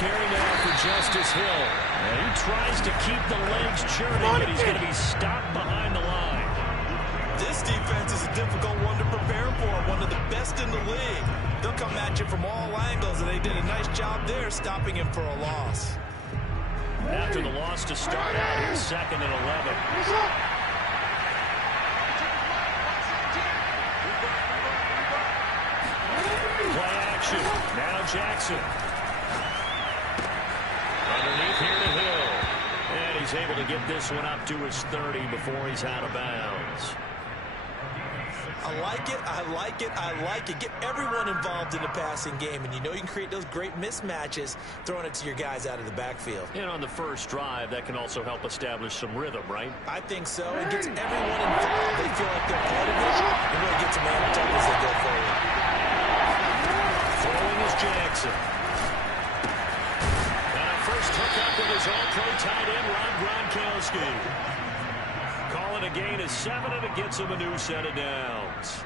carry now for Justice Hill. And he tries to keep the legs churning, but he's going to be stopped behind the line. This defense is a difficult one to prepare for, one of the best in the league. They'll come at you from all angles, and they did a nice job there stopping him for a loss. After the loss to start out, here's 2nd and 11. Play action. Now Jackson. Underneath here to Hill. And he's able to get this one up to his 30 before he's out of bounds. I like it, I like it, I like it. Get everyone involved in the passing game, and you know you can create those great mismatches throwing it to your guys out of the backfield. And on the first drive, that can also help establish some rhythm, right? I think so. It gets everyone involved. They feel like they're part of it, and really gets them amped up as they go forward. Throwing is Jackson. And a first hookup with his all-pro tight end, Rob Gronkowski. Calling a gain of 7, and it gets him a new set of downs.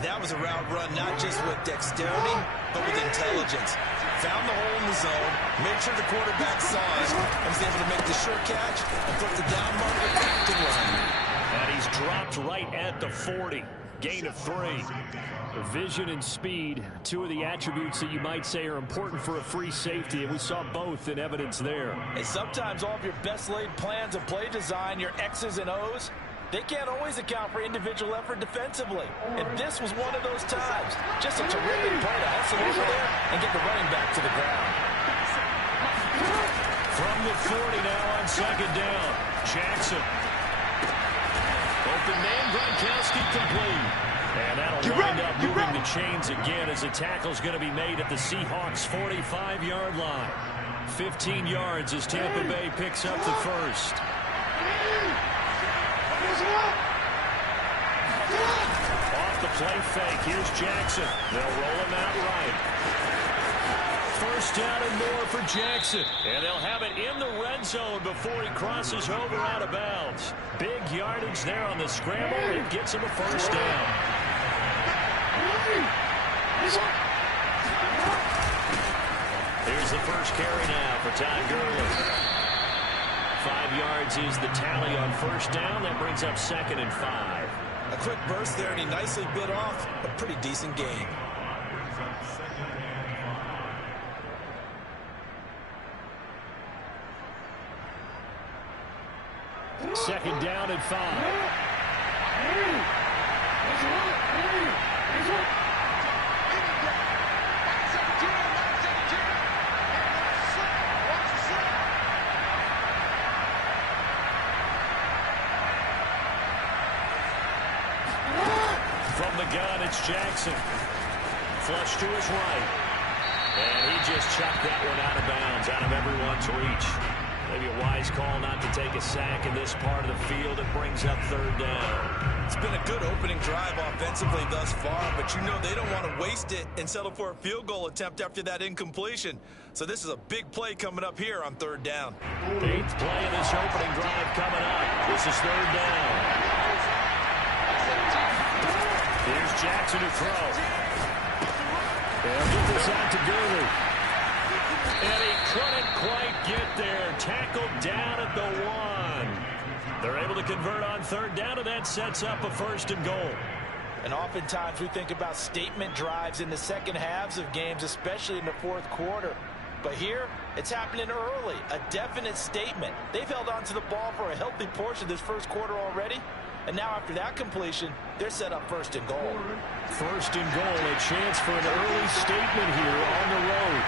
That was a route run not just with dexterity, but with intelligence. Found the hole in the zone, made sure the quarterback saw it, and was able to make the sure catch and put the down marker back to run. And he's dropped right at the 40. Gain of 3. Vision and speed, 2 of the attributes that you might say are important for a free safety, and we saw both in evidence there. And sometimes all of your best laid plans of play design, your X's and O's, they can't always account for individual effort defensively. And this was one of those times. Just a terrific play to hustle over there and get the running back to the ground. From the 40 now on 2nd down. Jackson. Open man, Gronkowski complete. And that'll wind up moving the chains again as a tackle's going to be made at the Seahawks' 45-yard line. 15 yards as Tampa Bay picks up the first. Off the play fake. Here's Jackson. They'll roll him out right. First down and more for Jackson. And they'll have it in the red zone before he crosses over out of bounds. Big yardage there on the scramble. It gets him a first down. Here's the first carry now for Todd Gurley. 5 yards is the tally on first down. That brings up 2nd and 5. A quick burst there, and he nicely bit off a pretty decent gain. Second down and 5. From the gun, it's Jackson. Flush to his right. And he just chucked that one out of bounds, out of everyone's reach. Maybe a wise call not to take a sack in this part of the field. It brings up 3rd down. It's been a good opening drive offensively thus far, but you know they don't want to waste it and settle for a field goal attempt after that incompletion. So this is a big play coming up here on 3rd down. 8th play of this opening drive coming up. This is 3rd down. Here's Jackson to throw. They'll get this out to Gurley. And he couldn't quite get there. Tackled down at the 1. They're able to convert on 3rd down, and that sets up a 1st and goal. And oftentimes we think about statement drives in the second halves of games, especially in the 4th quarter. But here, it's happening early. A definite statement. They've held on to the ball for a healthy portion of this 1st quarter already. And now after that completion, they're set up 1st and goal. 1st and goal, a chance for an early statement here on the road.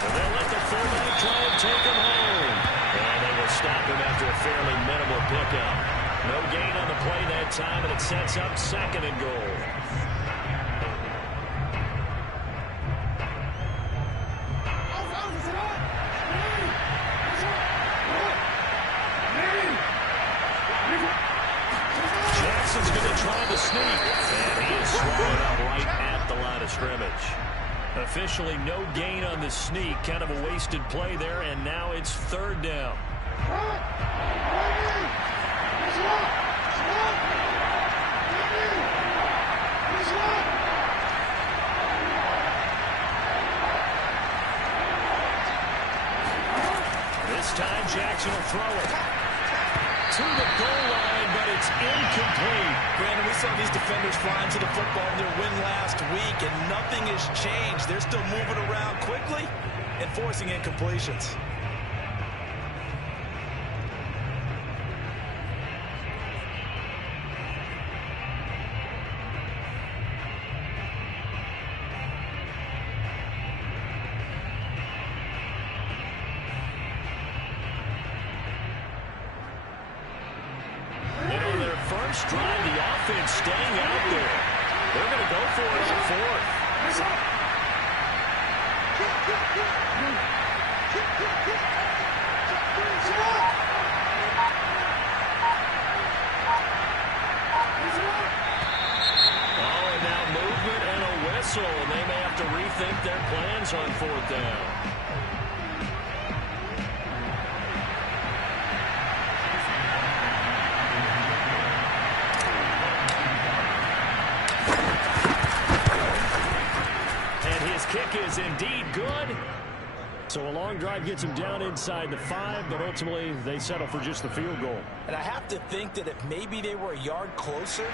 And they'll let the fullback try and take him home. And they will stop him after a fairly minimal pickup. No gain on the play that time, and it sets up 2nd and goal. Jackson's going to try the sneak, and he is swallowed up right at the line of scrimmage. Officially no gain on the sneak, kind of a wasted play there, and now it's 3rd down. will throw it to the goal line, but it's incomplete. Brandon, we saw these defenders flying to the football in their win last week, and nothing has changed. They're still moving around quickly and forcing incompletions. First drive, the offense staying out there. They're going to go for it on fourth. Oh, and now movement and a whistle, and they may have to rethink their plans on fourth down. Kick is indeed good. So a long drive gets them down inside the 5, but ultimately they settle for just the field goal. And I have to think that if maybe they were a yard closer,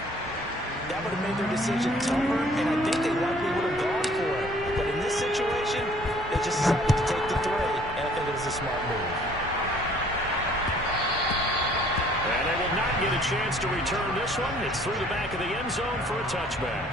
that would have made their decision tougher, and I think they likely would have gone for it. But in this situation, they just decided to take the 3, and I think it was a smart move. And they will not get a chance to return this one. It's through the back of the end zone for a touchback.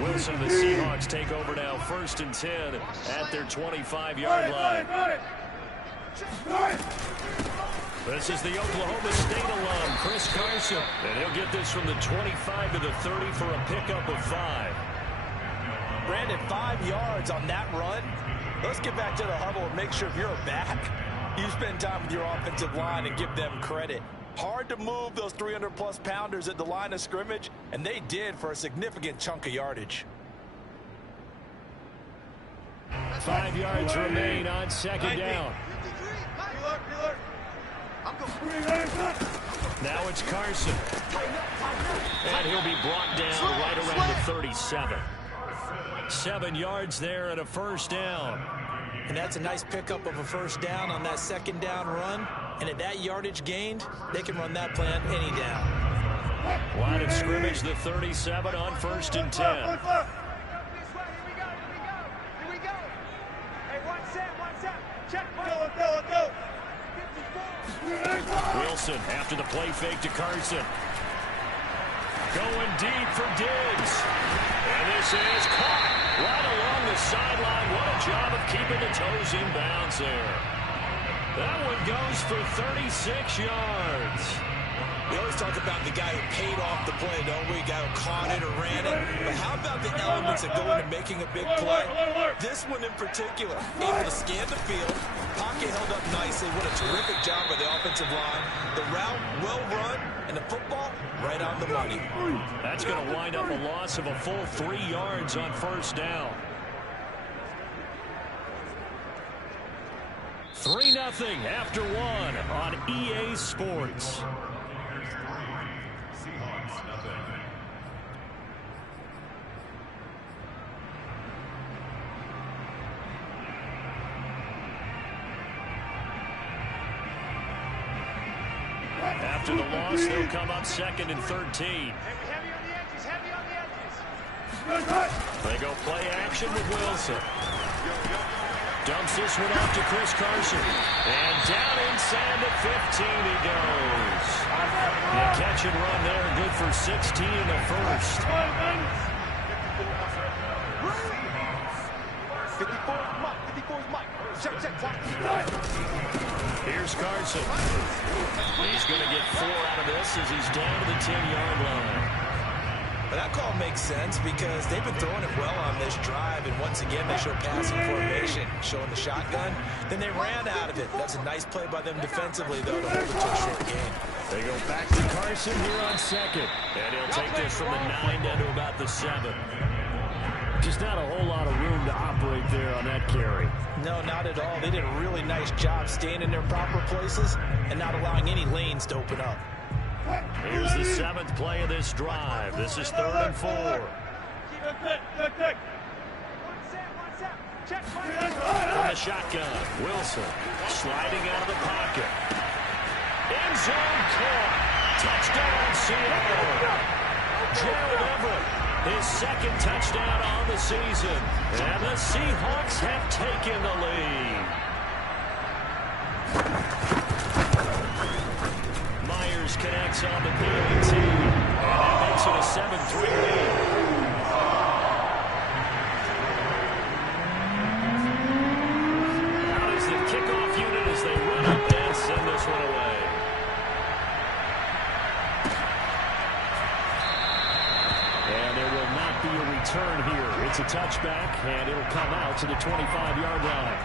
Wilson, the Seahawks take over now, 1st and 10 at their 25-yard line. This is the Oklahoma State alum, Chris Carson. And he'll get this from the 25 to the 30 for a pickup of 5. Brandon, 5 yards on that run. Let's get back to the huddle and make sure if you're a back, you spend time with your offensive line and give them credit. Hard to move those 300-plus pounders at the line of scrimmage, and they did for a significant chunk of yardage. 5 yards remain on 2nd down. Now it's Carson. And he'll be brought down right around the 37. 7 yards there and a 1st down. And that's a nice pickup of a 1st down on that 2nd down run. And at that yardage gained, they can run that plan any down. Line of scrimmage, the 37 on 1st and 10. Wilson after the play fake to Carson. Going deep for Diggs. And this is caught right along the sideline. What a job of keeping the toes in bounds there. That one goes for 36 yards. We always talk about the guy who paid off the play, don't we? Guy who caught it or ran it. But how about the elements that go into making a big play? This one in particular, able to scan the field. Pocket held up nicely. What a terrific job by the offensive line. The route, well run, and the football, right on the money. That's going to wind up a loss of a full 3 yards on 1st down. 3-0 after 1 on EA Sports. After the loss, they'll come up 2nd and 13. They go play action with Wilson. Dumps this one off to Chris Carson. And down inside the 15 he goes. The catch and run there, good for 16 in the 1st. 54's Mike. Here's Carson. He's going to get 4 out of this as he's down to the 10-yard line. But that call makes sense because they've been throwing it well on this drive, and once again they show passing formation, showing the shotgun. Then they ran out of it. That's a nice play by them defensively, though, to hold it to a short gain. They go back to Carson here on 2nd. And he'll take this from the 9 down to about the 7. Just not a whole lot of room to operate there on that carry. No, not at all. They did a really nice job staying in their proper places and not allowing any lanes to open up. Here's the 7th play of this drive. This is 3rd and 4. From the shotgun, Wilson sliding out of the pocket. End zone caught. Touchdown, Seattle. Gerald Everett, his 2nd touchdown on the season. And the Seahawks have taken the lead. Myers connects on the PAT. And that makes it a 7-3 lead. Now is the kickoff unit as they run up and send this one away. And there will not be a return here. It's a touchback, and it'll come out to the 25-yard line.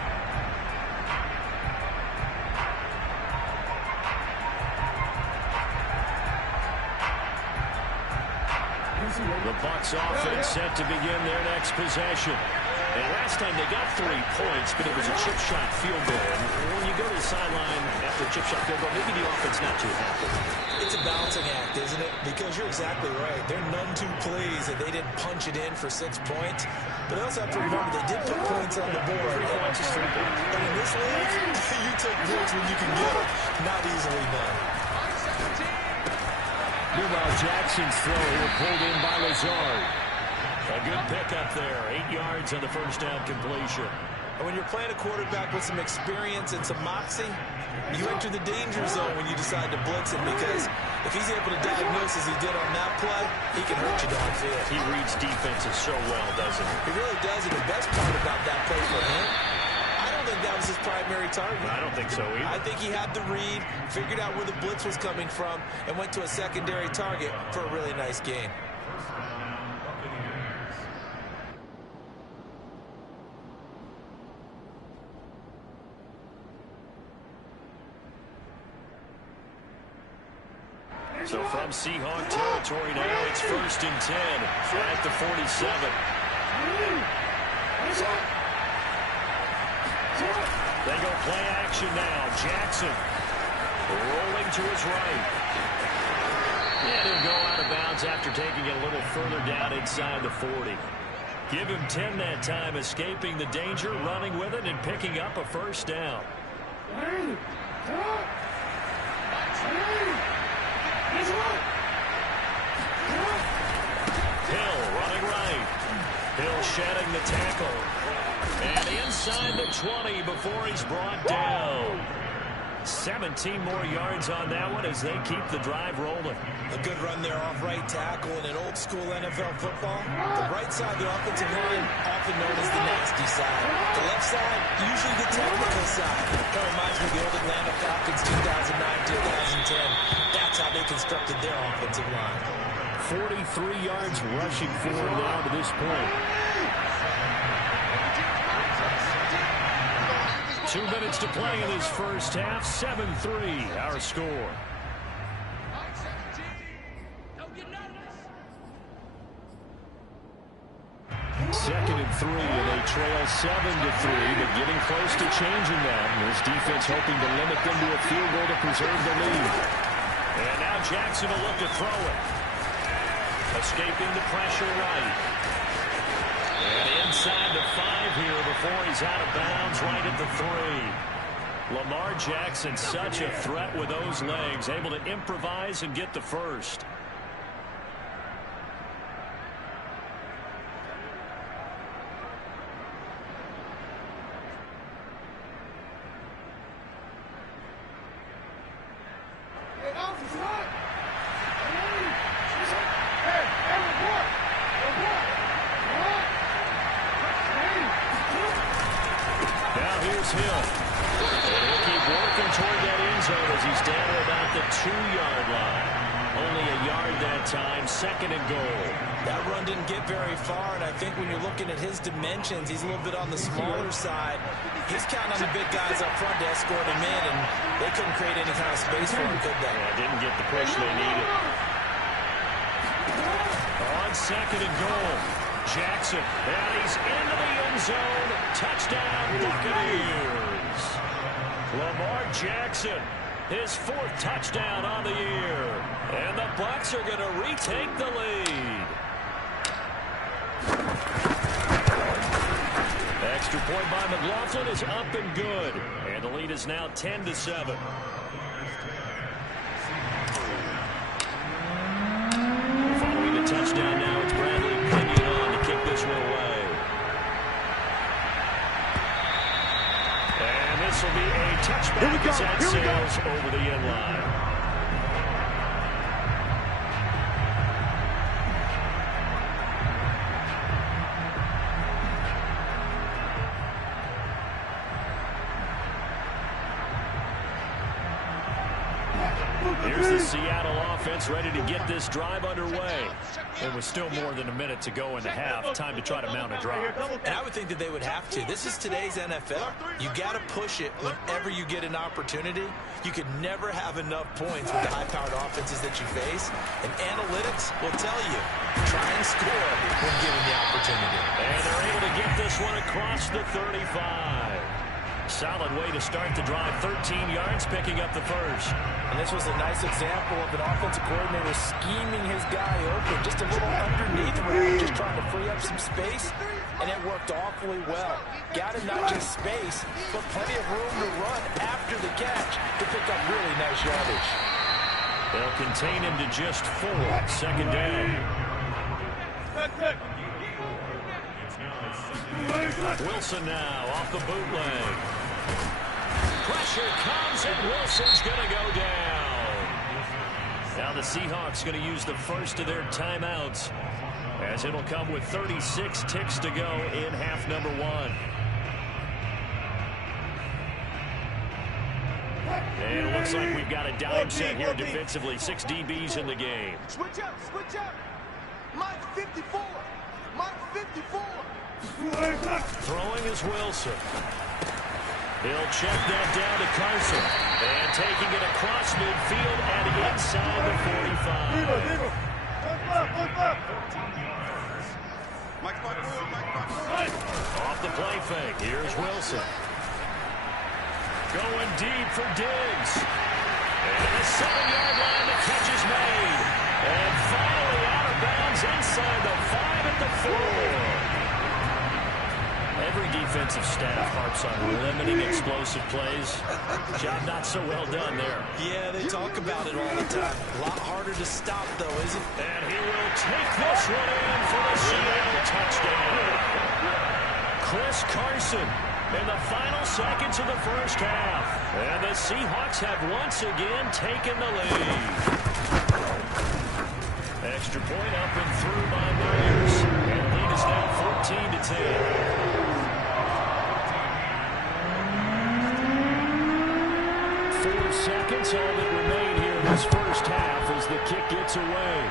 The Bucs offense set to begin their next possession. And last time they got 3 points, but it was a chip shot field goal. And when you go to the sideline after a chip shot field goal, maybe the offense not too happy. It's a balancing act, isn't it? Because you're exactly right. They're none too pleased that they didn't punch it in for 6 points. But they also have to remember they did put points on the board. 3 points is 3 points. And in this league, you take points when you can get them. Not easily done. Meanwhile, Jackson's throw here pulled in by Lazard. A good pickup there. 8 yards on the first down completion. And when you're playing a quarterback with some experience and some moxie, you enter the danger zone when you decide to blitz him, because if he's able to diagnose as he did on that play, he can hurt you downfield. He reads defenses so well, doesn't he? He really does, and the best part about that play for him, I don't think that was his primary target. I don't think so either. I think he had the read, figured out where the blitz was coming from, and went to a secondary target for a really nice gain. So from Seahawk territory now, it's 1st and 10 at the 47. They go play action now. Jackson rolling to his right. And he'll go out of bounds after taking it a little further down inside the 40. Give him 10 that time, escaping the danger, running with it, and picking up a first down. Hill running right. Hill shedding the tackle. And inside the 20 before he's brought down. 17 more yards on that one as they keep the drive rolling. A good run there off right tackle in an old school NFL football. The right side of the offensive line, often known as the nasty side. The left side, usually the technical side. That reminds me of the old Atlanta Falcons 2009-2010. That's how they constructed their offensive line. 43 yards rushing for him now to this point. 2 minutes to play in this first half. 7-3 our score. Second and 3, and they trail 7-3, but getting close to changing that. This defense hoping to limit them to a field goal to preserve the lead. And now Jackson will look to throw it. Escaping the pressure right. And inside the 5 here before he's out of bounds right at the 3. Lamar Jackson, such a threat with those legs, able to improvise and get the first. Hill. And he'll keep working toward that end zone as he's down to about the 2-yard line. Only a yard that time, 2nd and goal. That run didn't get very far, and I think when you're looking at his dimensions, he's a little bit on the smaller side. He's counting on the big guys up front to escort him in, and they couldn't create any kind of space for him, could they? Yeah, didn't get the push they needed. On 2nd and goal, Jackson, and he's into the end zone. Touchdown, Buccaneers. Lamar Jackson, his 4th touchdown on the year. And the Bucs are going to retake the lead. Extra point by McLaughlin is up and good. And the lead is now 10-7. Following the touchdown now, it's Bradley Pinion on to kick this one away. And this will be a touchback as that sails over the end line. Here's the Seattle offense ready to get this drive underway. There was still more than a minute to go in the half. Time to try to mount a drive. And I would think that they would have to. This is today's NFL. You got to push it whenever you get an opportunity. You could never have enough points with the high-powered offenses that you face. And analytics will tell you, try and score when given the opportunity. And they're able to get this one across the 35. Solid way to start the drive. 13 yards, picking up the first. And this was a nice example of an offensive coordinator scheming his guy open. Just a little underneath route, just trying to free up some space. And it worked awfully well. Got him not just space, but plenty of room to run after the catch to pick up really nice yardage. They'll contain him to just 4. Second down. Wilson now off the bootleg. Pressure comes and Wilson's going to go down. Now the Seahawks going to use the first of their timeouts as it'll come with 36 ticks to go in half number 1. And it looks like we've got a dime set here defensively. 6 DBs in the game. Switch up, switch up. Mike 54. Mike 54. Throwing is Wilson. He'll check that down to Carson. And taking it across midfield and inside the 45. Off the play fake. Here's Wilson. Going deep for Diggs. And the 7-yard line, the catch is made. And finally out of bounds inside the 5 at the 4. Every defensive staff harps on limiting explosive plays. Job not so well done there. Yeah, they talk about it all the time. A lot harder to stop, though, isn't it? And he will take this one in for the Seattle touchdown. Chris Carson in the final seconds of the first half. And the Seahawks have once again taken the lead. Extra point up and through by Myers. And the lead is now 14-10. 4 seconds, all that remain here in this first half as the kick gets away.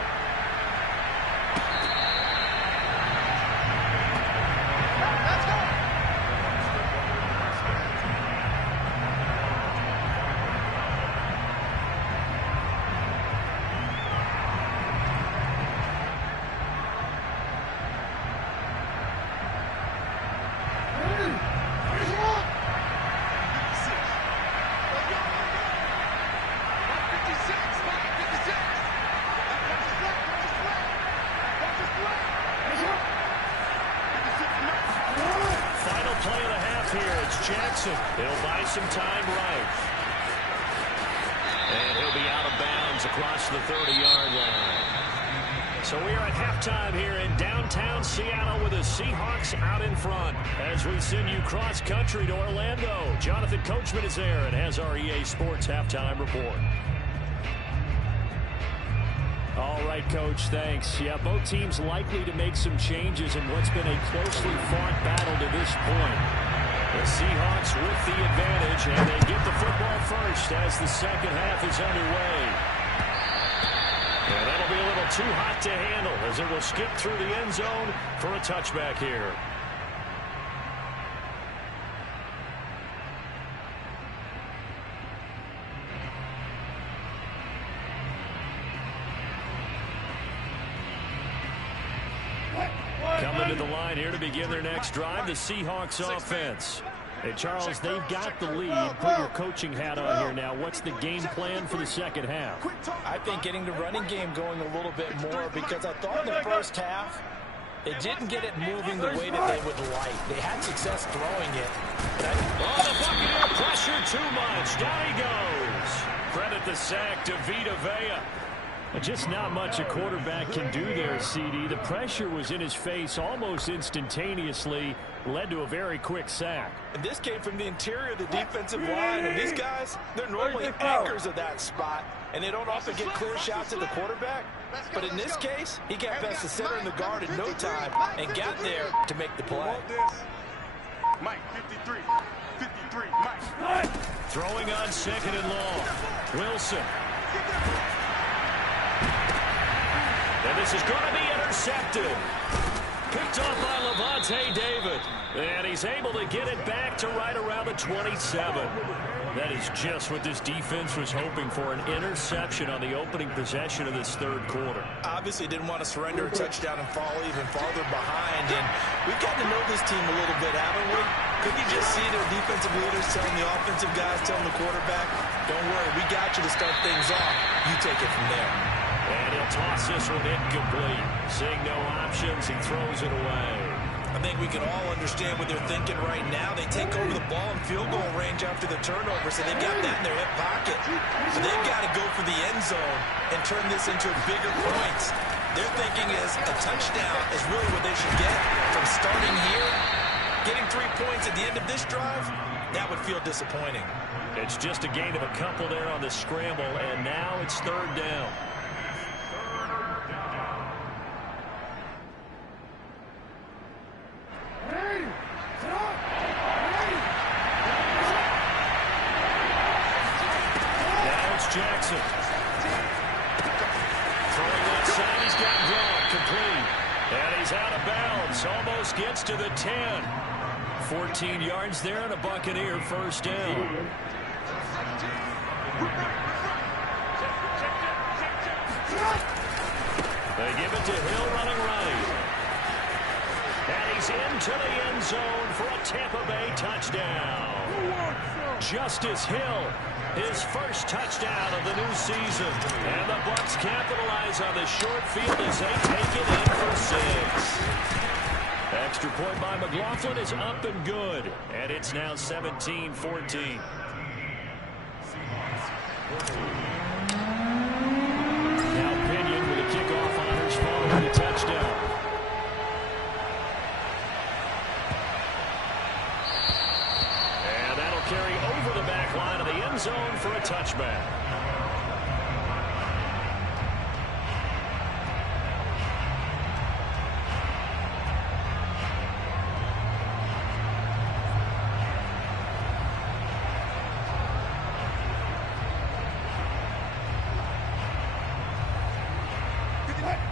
Jackson, he'll buy some time right. And he'll be out of bounds across the 30-yard line. So we are at halftime here in downtown Seattle with the Seahawks out in front. As we send you cross-country to Orlando, Jonathan Coachman is there and has our EA Sports halftime report. All right, Coach, thanks. Yeah, both teams likely to make some changes in what's been a closely fought battle to this point. The Seahawks with the advantage, and they get the football first as the second half is underway. And that'll be a little too hot to handle as it will skip through the end zone for a touchback here. Coming to the line here to begin their next drive, the Seahawks offense. Hey, Charles, they've got the lead. Put your coaching hat on here now. What's the game plan for the second half? I think getting the running game going a little bit more, because I thought in the first half, they didn't get it moving the way that they would like. They had success throwing it. Oh, the Buccaneer pressure too much. Down he goes. Credit the sack to Vita Vea. Just not much a quarterback can do there, CD. The pressure was in his face almost instantaneously, led to a very quick sack. And this came from the interior of the defensive line. And these guys, they're normally anchors of that spot, and they don't often get clear shots at the quarterback. But in this case, he got past the center and the guard in no time and got there to make the play. Mike, 53. 53, Mike. Throwing on second and long. Wilson. And this is going to be intercepted. Picked off by Levante David. And he's able to get it back to right around the 27. That is just what this defense was hoping for, an interception on the opening possession of this third quarter. Obviously didn't want to surrender a touchdown and fall even farther behind. And we've gotten to know this team a little bit, haven't we? Couldn't you just see their defensive leaders telling the offensive guys, telling the quarterback, don't worry, we got you to start things off. You take it from there. And he'll toss this one incomplete. Seeing no options, he throws it away. I think we can all understand what they're thinking right now. They take over the ball in field goal range after the turnover, so they've got that in their hip pocket. So they've got to go for the end zone and turn this into bigger points. Their thinking is a touchdown is really what they should get from starting here. Getting 3 points at the end of this drive, that would feel disappointing. It's just a gain of a couple there on the scramble, and now it's third down. Jackson. Throwing outside, he's got Gronk complete. And he's out of bounds. Almost gets to the 10. 14 yards there and a Buccaneer first down. They give it to Hill running right. And he's into the end zone for a Tampa Bay touchdown. Justice Hill. His first touchdown of the new season. And the Bucs capitalize on the short field as they take it in for 6. Extra point by McLaughlin is up and good. And it's now 17-14. Now Pinion with a kickoff honors following the touchdown. Carry over the back line of the end zone for a touchback.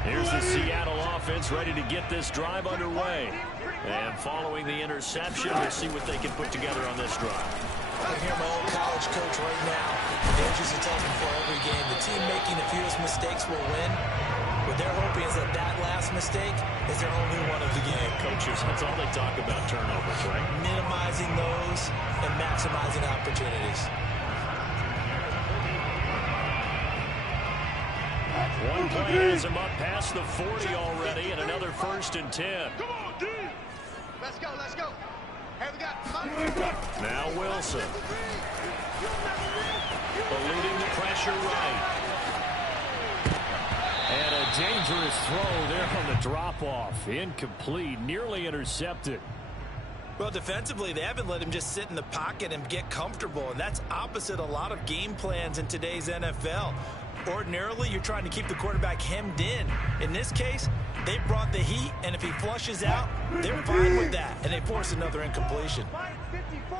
Here's the Seattle offense ready to get this drive underway. And following the interception, we'll see what they can put together on this drive. I hear my old college coach right now. They used to tell me before every game, the team making the fewest mistakes will win. What they're hoping is that that last mistake is their only one of the game. Coaches, that's all they talk about, turnovers, right? Minimizing those and maximizing opportunities. One play has him up past the 40 already, and another 1st and 10. Come on, D. Let's go, let's go. Hey, we got now Wilson. Eluding the pressure right. And a dangerous throw there on the drop-off. Incomplete, nearly intercepted. Well, defensively, they haven't let him just sit in the pocket and get comfortable, and that's opposite a lot of game plans in today's NFL. Ordinarily, you're trying to keep the quarterback hemmed in. In this case, they brought the heat, and if he flushes out, they're fine with that, and they force another incompletion. 54.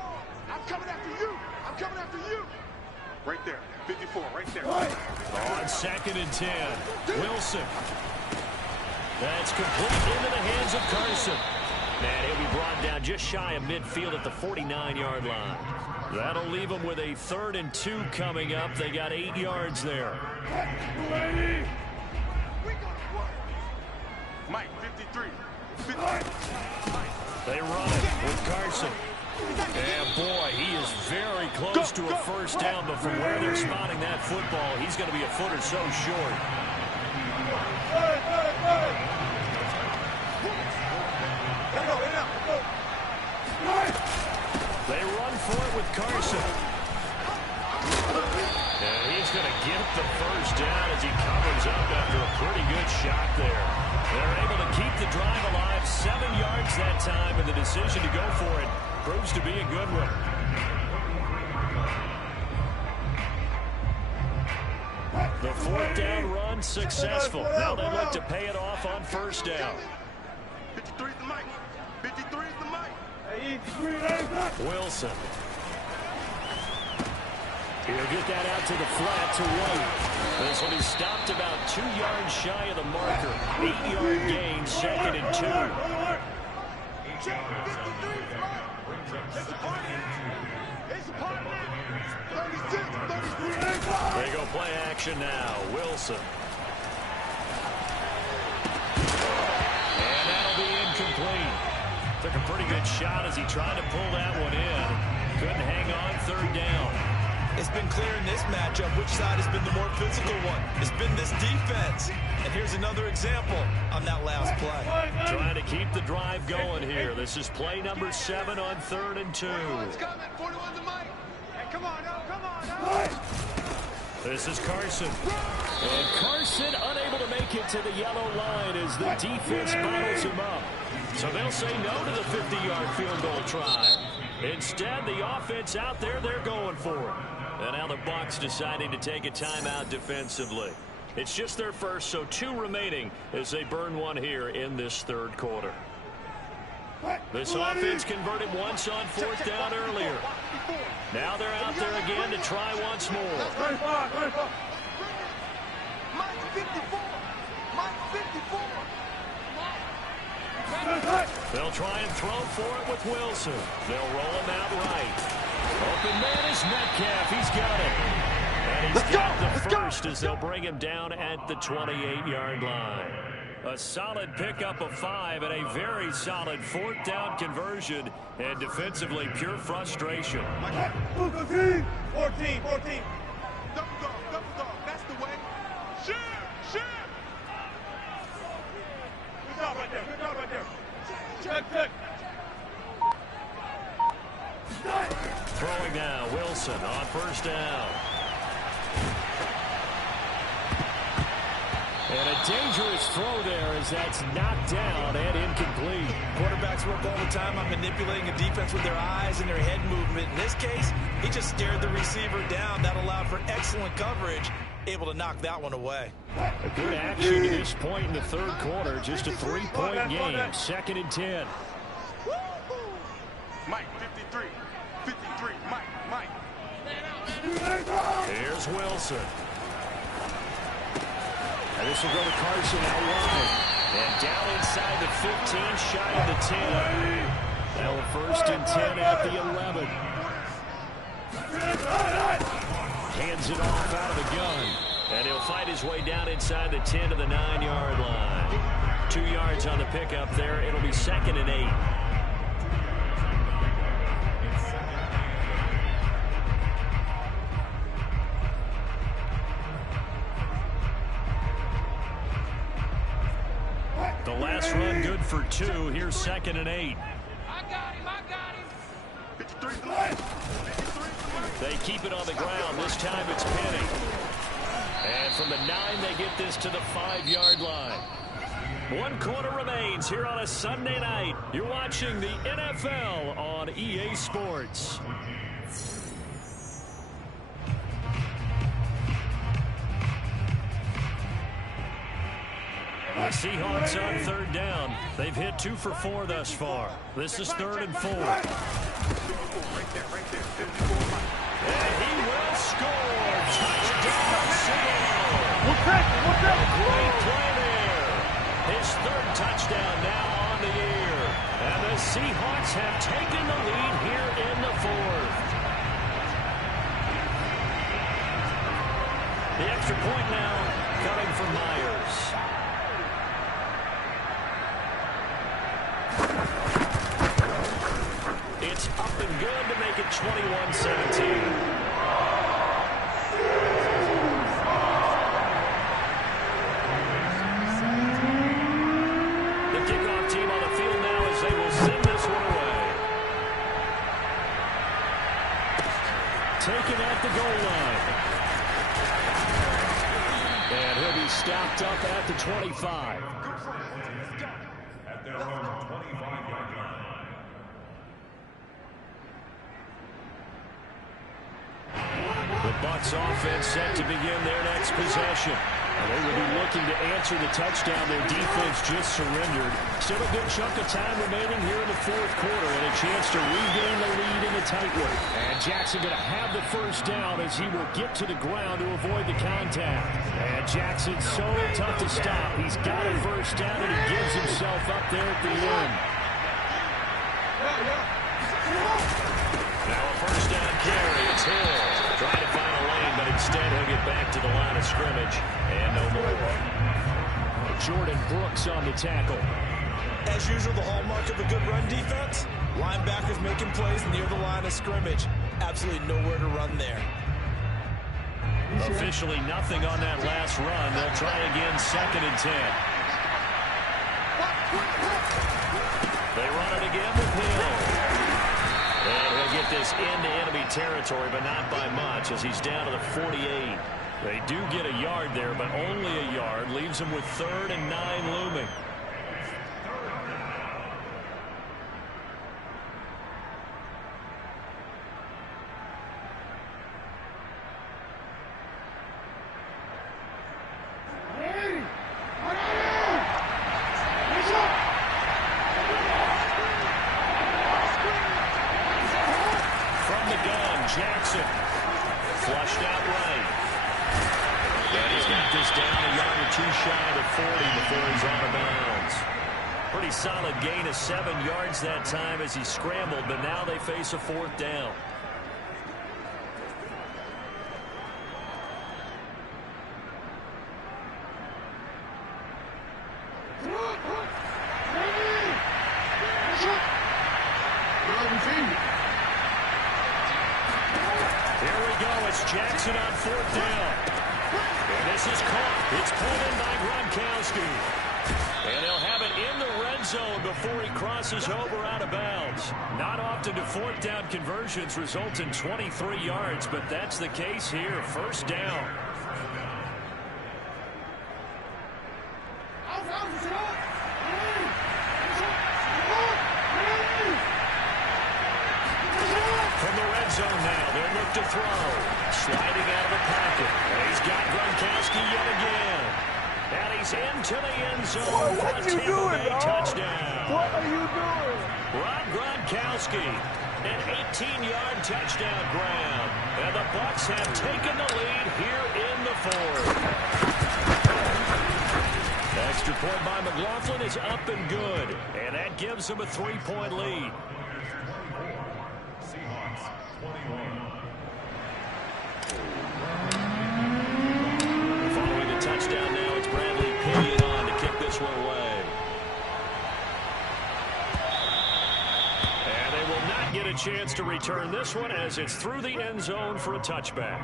I'm coming after you. I'm coming after you. Right there. 54, right there. On 2nd and 10. Wilson. That's complete into the hands of Carson. And he'll be brought down just shy of midfield at the 49-yard line. That'll leave them with a 3rd and 2 coming up. They got 8 yards there. Mike, 53. They run it with Carson. And boy, he is very close to a first down, but from where they're spotting that football, he's going to be a foot or so short. They run for it with Carson. And he's going to get the first down as he covers up after a pretty good shot there. They're able to keep the drive alive, 7 yards that time, and the decision to go for it proves to be a good one. The fourth down run successful. Now they look to pay it off on first down. 53 is the mic. 53 is the mic. Wilson. He'll get that out to the flat to White. This one is stopped about 2 yards shy of the marker. 8-yard gain, 2nd and 2. They go play action now. Wilson. And that'll be incomplete. Took a pretty good shot as he tried to pull that one in. Couldn't hang on, 3rd down. It's been clear in this matchup which side has been the more physical one. It's been this defense. And here's another example on that last play. Trying to keep the drive going here. This is play number 7 on 3rd and 2. This is Carson. And Carson unable to make it to the yellow line as the defense bottles him up. So they'll say no to the 50-yard field goal try. Instead, the offense out there, they're going for it. And now the Bucs deciding to take a timeout defensively. It's just their first, so 2 remaining as they burn one here in this 3rd quarter. This offense converted once on 4th down earlier. Now they're out there again to try once more. They'll try and throw for it with Wilson. They'll roll him out right. Open man is Metcalf. He's got it. And he's got the first as they'll bring him down at the 28-yard line. A solid pickup of 5 and a very solid 4th down conversion. And defensively, pure frustration. 14. Double dog. That's the way. Share. Good job right there. Check. Throwing now, Wilson on first down. And a dangerous throw there as that's knocked down and incomplete. Quarterbacks work all the time on manipulating a defense with their eyes and their head movement. In this case, he just stared the receiver down. That allowed for excellent coverage, able to knock that one away. A good action to this point in the 3rd quarter. Just a 3-point game. 2nd and 10. Mike, 53, Mike. Here's Wilson. And this will go to Carson out wide. And down inside the 15, shy of the 10. Now a 1st and 10 at the 11. Hands it off out of the gun. And he'll fight his way down inside the 10 to the 9-yard line. 2 yards on the pickup there. It'll be 2nd and 8. The last run good for 2. Here's 2nd and 8. I got him. 53. They keep it on the ground. This time it's Penny. And from the 9, they get this to the 5-yard line. 1 quarter remains here on a Sunday night. You're watching the NFL on EA Sports. The Seahawks on 3rd down. They've hit 2 for 4 thus far. This is 3rd and 4. Right there. And he will score. Touchdown, Seattle. Great play there. His 3rd touchdown now on the year. And the Seahawks have taken the lead here in the 4th. The extra point now coming from Myers. It's up and good to make it 21-17. Kickoff team on the field now as they will send this one away. Taken at the goal line. And he'll be stopped up at the 25. At their own 25-yard line. The Bucs offense set to begin their next possession. They will be looking to answer the touchdown their defense just surrendered. Still a good chunk of time remaining here in the fourth quarter and a chance to regain the lead in the tight one. And Jackson going to have the first down as he will get to the ground to avoid the contact. And Jackson's so tough to stop. He's got a first down and he gives himself up there at the end. Now a first down carry. It's Hill trying to find a lane, but instead he'll get back to the line of scrimmage. And no more. Jordan Brooks on the tackle. As usual, the hallmark of a good run defense, linebackers making plays near the line of scrimmage. Absolutely nowhere to run there. Officially nothing on that last run. They'll try again, 2nd and 10. They run it again with Hill. And he'll get this into enemy territory, but not by much as he's down to the 48. They do get a yard there, but only a yard. Leaves them with 3rd and 9 looming. From the gun, Jackson. Flushed out right. And he's got this down a yard or two shy of the 40 before he's out of bounds. Pretty solid gain of 7 yards that time as he scrambled, but now they face a 4th down. Here we go. It's Jackson on 4th down. And this is caught. It's pulled in by Gronkowski. And he'll have it in the red zone before he crosses over out of bounds. Not often do 4th down conversions result in 23 yards, but that's the case here. 1st down. From the red zone now, they'll look to throw. Sliding out of the pocket. And he's got Gronkowski yet again. And he's into the end zone for a Tampa Bay touchdown. What are you doing? Rob Gronkowski, an 18-yard touchdown grab. And the Bucs have taken the lead here in the 4th. Extra point by McLaughlin is up and good. And that gives them a 3-point lead. Following the touchdown now, it's Bradley Pinion on to kick this one away. And they will not get a chance to return this one as it's through the end zone for a touchback.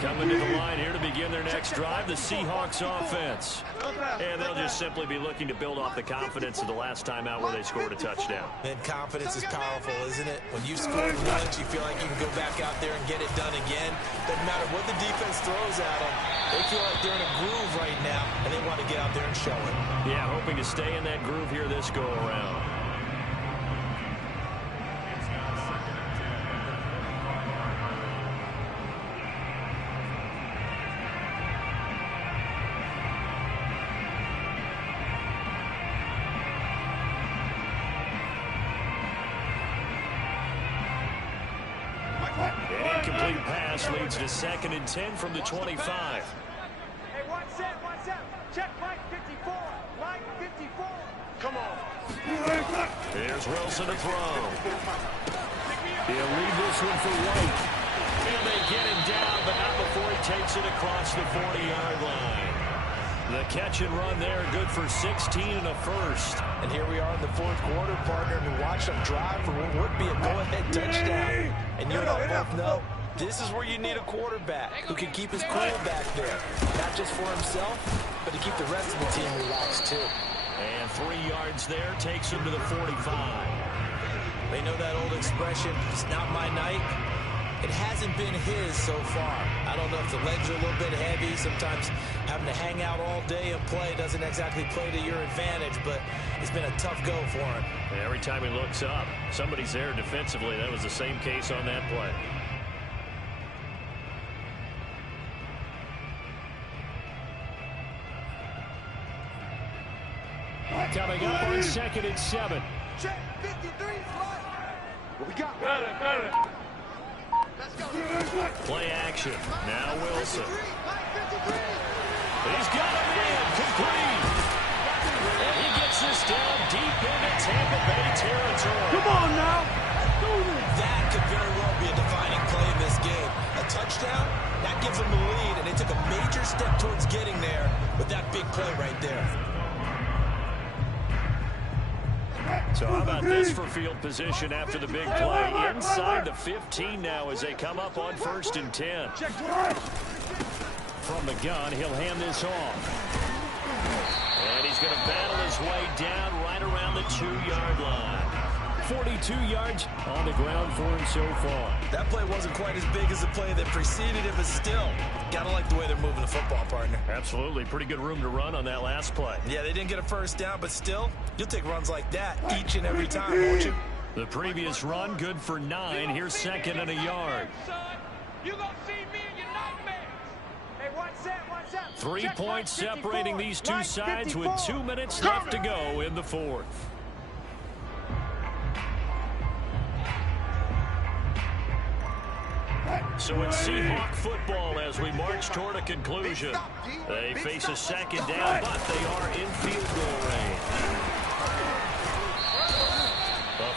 Coming to the line here to begin their next drive, the Seahawks offense. And they'll just simply be looking to build off the confidence of the last time out where they scored a touchdown. And confidence is powerful, isn't it? When you score once, you feel like you can go back out there and get it done again. Doesn't matter what the defense throws at them. They feel like they're in a groove right now, and they want to get out there and show it. Yeah, hoping to stay in that groove here this go-around. An incomplete pass leads to 2nd and 10 from the 25. Hey, one set. Check Mike 54. Mike 54. Come on. Here's Wilson to throw. Pick me up. He'll leave this one for White. And they get him down, but not before he takes it across the 40-yard line. The catch and run there, good for 16 and a first. And here we are in the fourth quarter, partner, and we watch them drive for what would be a go-ahead touchdown. And you and I both know this is where you need a quarterback who can keep his cool back there. Not just for himself, but to keep the rest of the team relaxed too. And 3 yards there takes him to the 45. They know that old expression, it's not my night. It hasn't been his so far. I don't know if the legs are a little bit heavy. Sometimes having to hang out all day and play doesn't exactly play to your advantage, but it's been a tough go for him. And every time he looks up, somebody's there defensively. That was the same case on that play. Coming up on 2nd and 7. Check 53 slide. What we got? Got it. Let's go. Play action. Now Wilson. He's got a man complete. And he gets this down deep into Tampa Bay territory. Come on now. That could very well be a defining play in this game. A touchdown, that gives them the lead, and they took a major step towards getting there with that big play right there. So how about this for field position after the big play? Inside the 15 now as they come up on 1st and 10. From the gun, he'll hand this off. And he's going to battle his way down right around the 2-yard line. 42 yards on the ground for him so far. That play wasn't quite as big as the play that preceded it, but still, gotta like the way they're moving the football, partner. Absolutely. Pretty good room to run on that last play. Yeah, they didn't get a first down, but still, you'll take runs like that each and every time, won't you? The previous run, good for 9. Here's 2nd and a yard. You gonna see me in your nightmares. Hey, 1 set. 3 points separating these two sides with 2 minutes left to go in the 4th. So it's Seahawk football as we march toward a conclusion. They face a 2nd down, but they are in field goal range.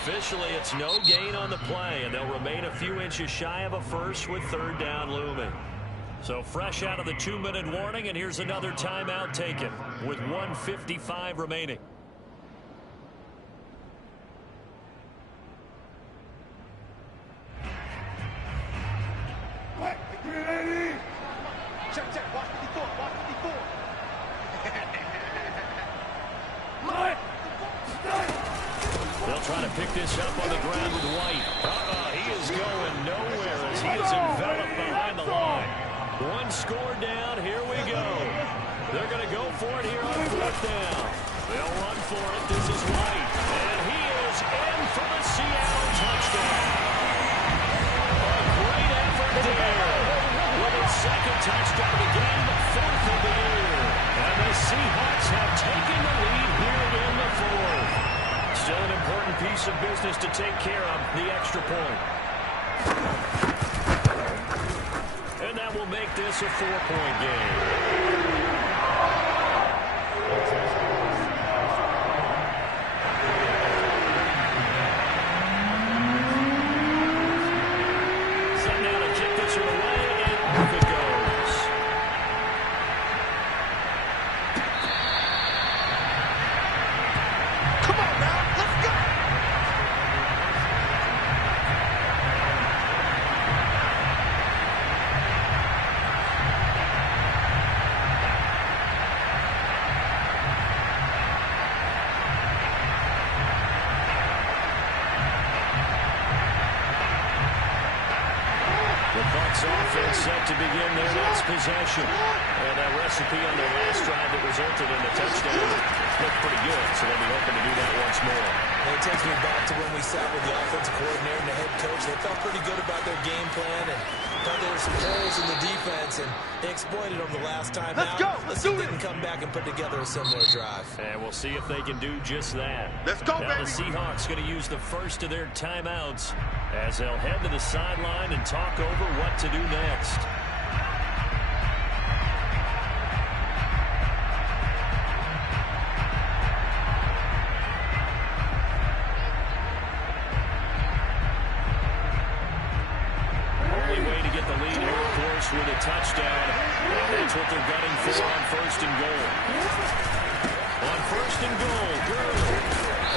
Officially, it's no gain on the play, and they'll remain a few inches shy of a first with 3rd down looming. So fresh out of the 2-minute warning, and here's another timeout taken with 1:55 remaining. Check. Watch 54. They'll try to pick this up on the ground with White. He is going nowhere as he is enveloped behind the line. 1 score down. Here we go. They're going to go for it here on 4th down. They'll run for it. This is White. And he is in for the Seattle touchdown. A great effort there. With his 2nd touchdown of the game, the 4th of the year. And the Seahawks have taken the lead here in the 4th. Still an important piece of business to take care of, the extra point. And that will make this a 4-point game. Set now to kick this one away, and off it goes. Come on now, let's go! The Bucs offense set to begin their next possession. And that recipe on their last drive that resulted in a touchdown looked pretty good, so they'll be hoping to do that once more. And it takes me back to when we sat with the offensive coordinator and the head coach. They felt pretty good about their game plan and thought there were some holes in the defense, and they exploited them the last time out. Let's see if they can come back and put together a similar drive. And we'll see if they can do just that. Let's go, now baby. The Seahawks going to use the first of their timeouts as they'll head to the sideline and talk over what to do next. Seahawks with a touchdown. And that's what they're gunning for on first and goal. On first and goal, Gurley.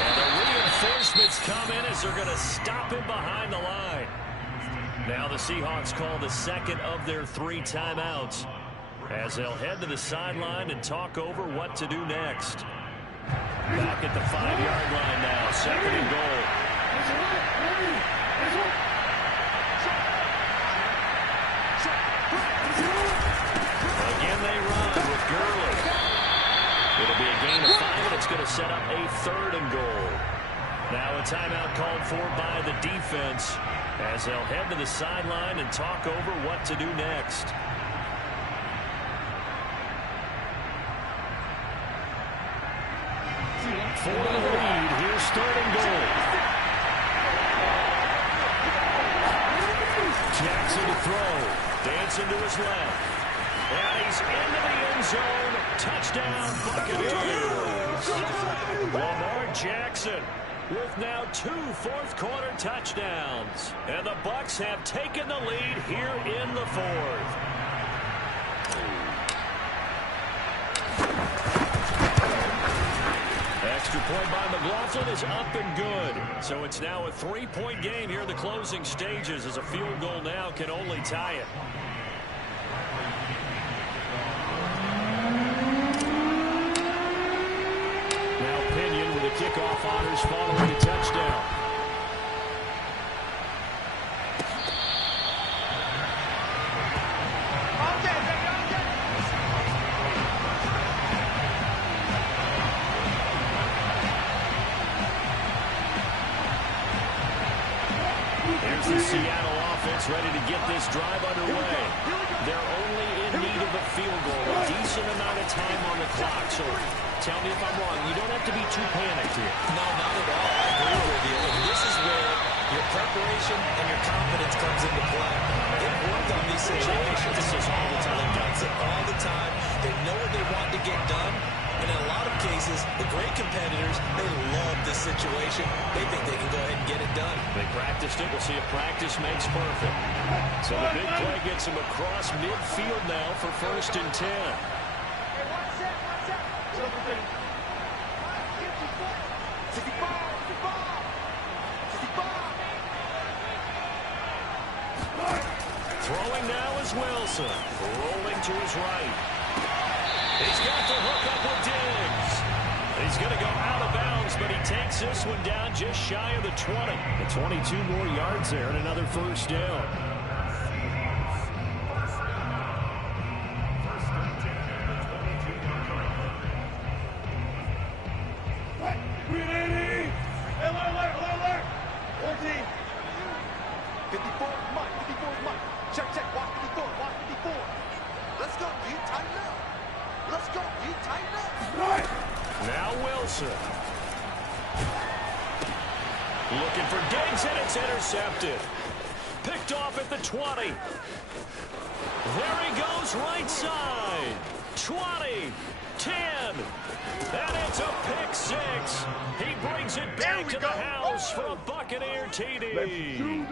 And the reinforcements come in as they're going to stop him behind the line. Now the Seahawks call the second of their 3 timeouts as they'll head to the sideline and talk over what to do next. Back at the 5-yard line now, second and goal. Again they run with Gurley. It'll be a gain of 5, and it's going to set up a third and goal. Now a timeout called for by the defense as they'll head to the sideline and talk over what to do next. For the lead, here's third and goal. Jackson to throw. Dancing to his left. And he's into the end zone. Touchdown, Buccaneers. Lamar Jackson with now 2 fourth-quarter touchdowns. And the Bucs have taken the lead here in the 4th. Extra point by McLaughlin is up and good. So it's now a 3-point game here in the closing stages as a field goal now can only tie it. Now Pinion with the kickoff honors following a touchdown. Here's the Seattle offense ready to get this drive underway. They're only in need of a field goal, a decent amount of time on the clock. So tell me if I'm wrong. You don't have to be too panicked here. No, not at all. I agree with you. And this is where your preparation and your confidence comes into play. They've worked on these situations. This is all the time. All the time. They know what they want to get done. And in a lot of cases, the great competitors, they love this situation. They think they can go ahead and get it done. They practiced it. We'll see if practice makes perfect. So the big play gets him across midfield now for first and 10. Throwing now is Wilson. Rolling to his right. He's got the hook up with Diggs. He's going to go out of bounds, but he takes this one down just shy of the 20. The 22 more yards there and another first down. Alert! 14. 54 is Mike. 54 is Mike. Check. Watch 54. Watch 54. Let's go, D. Tighten up. Let's go, D. Tighten up. Right. Now Wilson. Looking for Diggs, and it's intercepted. Picked off at the 20. There he goes, right side. 20, 10, and it's a pick 6. He brings it back to the house for a Buccaneer TD.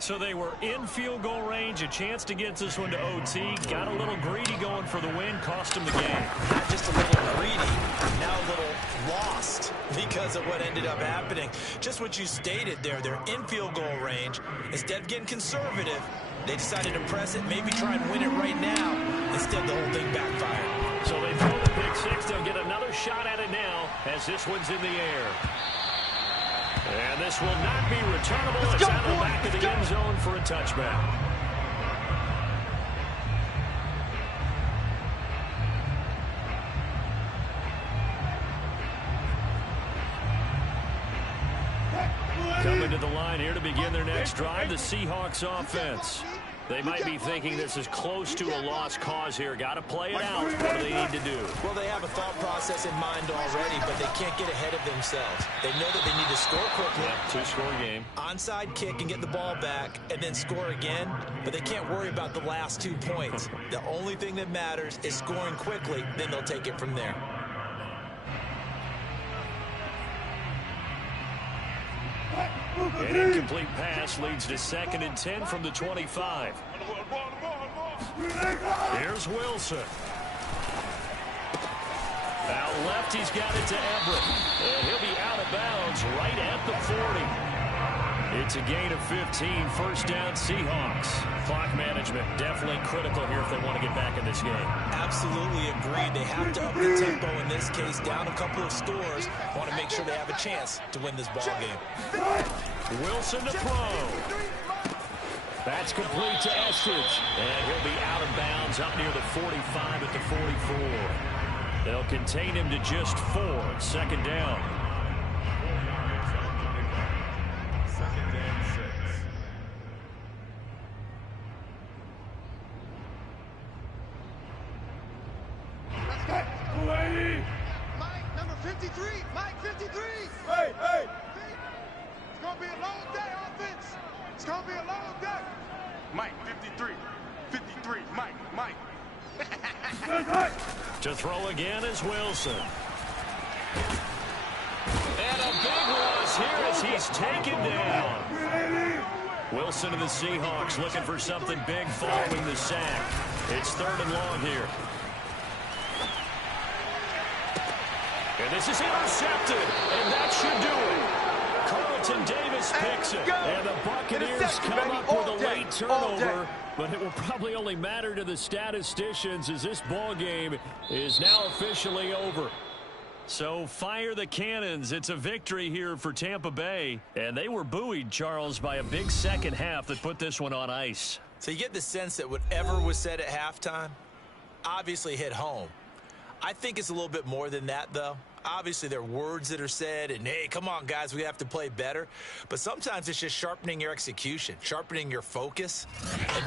So they were in field goal range, a chance to get this one to OT. Got a little greedy going for the win, cost him the game. Not just a little greedy, now a little lost because of what ended up happening. Just what you stated there, they're in field goal range. Instead of getting conservative, they decided to press it, maybe try and win it right now. Instead, the whole thing backfired. So they throw the pick 6. They'll get another shot at it now as this one's in the air. And this will not be returnable. It's out of the back of the end zone for a touchback. Coming to the line here to begin their next drive, the Seahawks offense. They might be thinking this is close to a lost cause here. Got to play it out. What do they need to do? Well, they have a thought process in mind already, but they can't get ahead of themselves. They know that they need to score quickly. Yeah, 2-score game. Onside kick and get the ball back and then score again, but they can't worry about the last 2 points. The only thing that matters is scoring quickly, then they'll take it from there. An incomplete pass leads to 2nd and 10 from the 25. Here's Wilson. Out left, he's got it to Everett. And he'll be out of bounds right at the 40. It's a gain of 15, 1st down Seahawks. Clock management definitely critical here if they want to get back in this game. Absolutely agreed. They have to up the tempo in this case, down a couple of scores. Want to make sure they have a chance to win this ball game. Wilson to throw. That's complete to Estridge. And he'll be out of bounds up near the 45 at the 44. They'll contain him to just 4. 2nd down. Mike, number 53. Mike, 53. Hey, hey. It's going to be a long day, offense. It's going to be a long day. Mike, 53. 53. Mike. To throw again is Wilson. And a big loss here as he's taken down. Wilson and the Seahawks looking for something big following the sack. It's 3rd and long here. And this is intercepted, and that should do it. Carlton Davis picks it, and the Buccaneers come up with a late turnover, but it will probably only matter to the statisticians as this ball game is now officially over. So fire the cannons. It's a victory here for Tampa Bay, and they were buoyed, Charles, by a big second half that put this one on ice. So you get the sense that whatever was said at halftime obviously hit home. I think it's a little bit more than that, though. Obviously, there are words that are said, and, hey, come on, guys, we have to play better. But sometimes it's just sharpening your execution, sharpening your focus, and